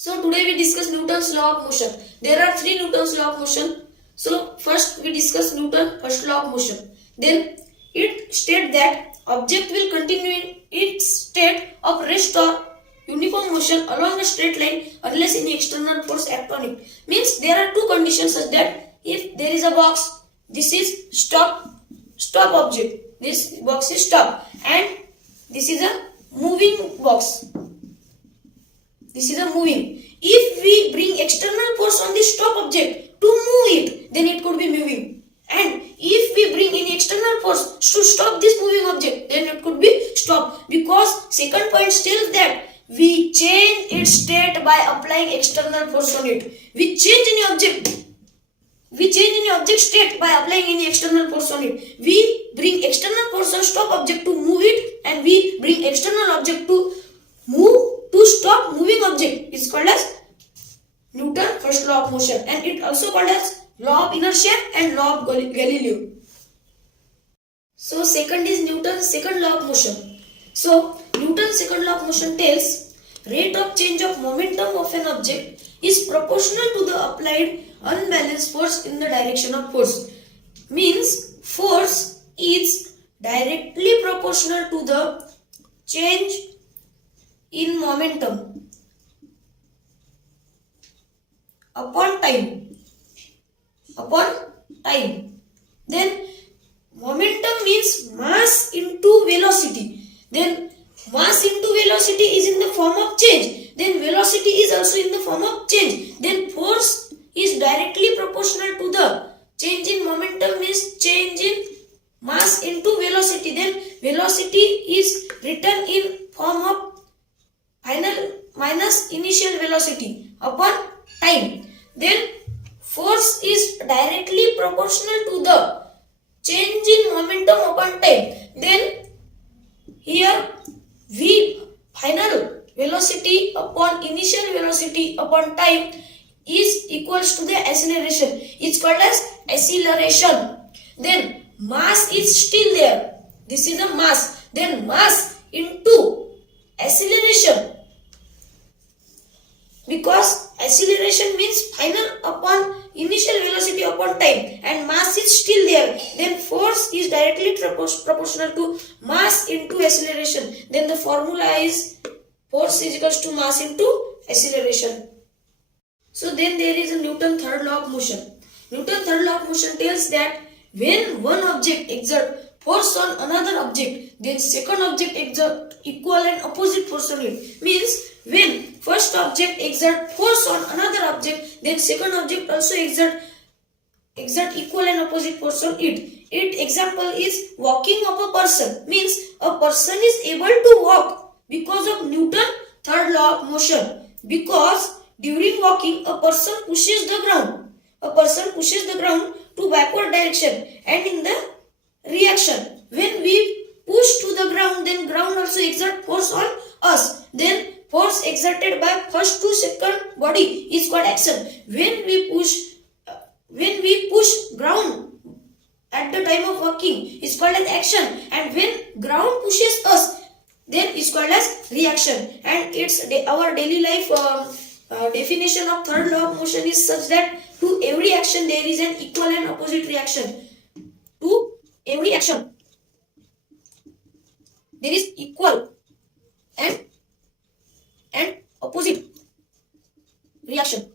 So today we discuss Newton's law of motion. There are three Newton's law of motion. So first we discuss Newton's first law of motion. Then it states that object will continue in its state of rest or uniform motion along a straight line unless any external force act on it. Means there are two conditions such that if there is a box, this is stop object. This box is stop, and this is a moving box. This is a moving. If we bring external force on the stop object to move it, then it could be moving. And if we bring any external force to stop this moving object, then it could be stop. Because second point tells that we change its state by applying external force on it. We change any object state by applying any external force on it. We bring external force on stop object to move it, and we bring external object to stop moving object. It's called as Newton's first law of motion, and it also called as law of inertia and law of Galileo. So second is Newton's second law of motion. So Newton's second law of motion tells rate of change of momentum of an object is proportional to the applied unbalanced force in the direction of force. Means force is directly proportional to the change in momentum upon time. Then momentum means mass into velocity. Then mass into velocity is in the form of change. Then velocity is also in the form of change. Then force is directly proportional to the change in momentum, means change in mass into velocity. Then velocity is written in form of final minus initial velocity upon time. Then force is directly proportional to the change in momentum upon time. Then here V final velocity upon initial velocity upon time is equals to the acceleration. It's called as acceleration. Then mass is still there. This is a mass. Then mass into acceleration, because acceleration means final upon initial velocity upon time, and mass is still there. Then force is directly proportional to mass into acceleration. Then the formula is force is equals to mass into acceleration. So then there is a Newton's third law of motion. Newton's third law of motion tells that when one object exerts force on another object, then second object exert equal and opposite force on it. Means when first object exert force on another object, then second object also exert equal and opposite force on it. Example is walking of a person. Means a person is able to walk because of Newton's third law of motion. Because during walking, a person pushes the ground. To backward direction, and in the reaction, when we push to the ground, then ground also exert force on us. Then force exerted by first to second body is called action. When we push ground at the time of walking is called as action, and when ground pushes us, then is called as reaction. And it's our daily life definition of third law of motion is such that to every action there is an equal and opposite reaction. To every action there is equal and opposite reaction.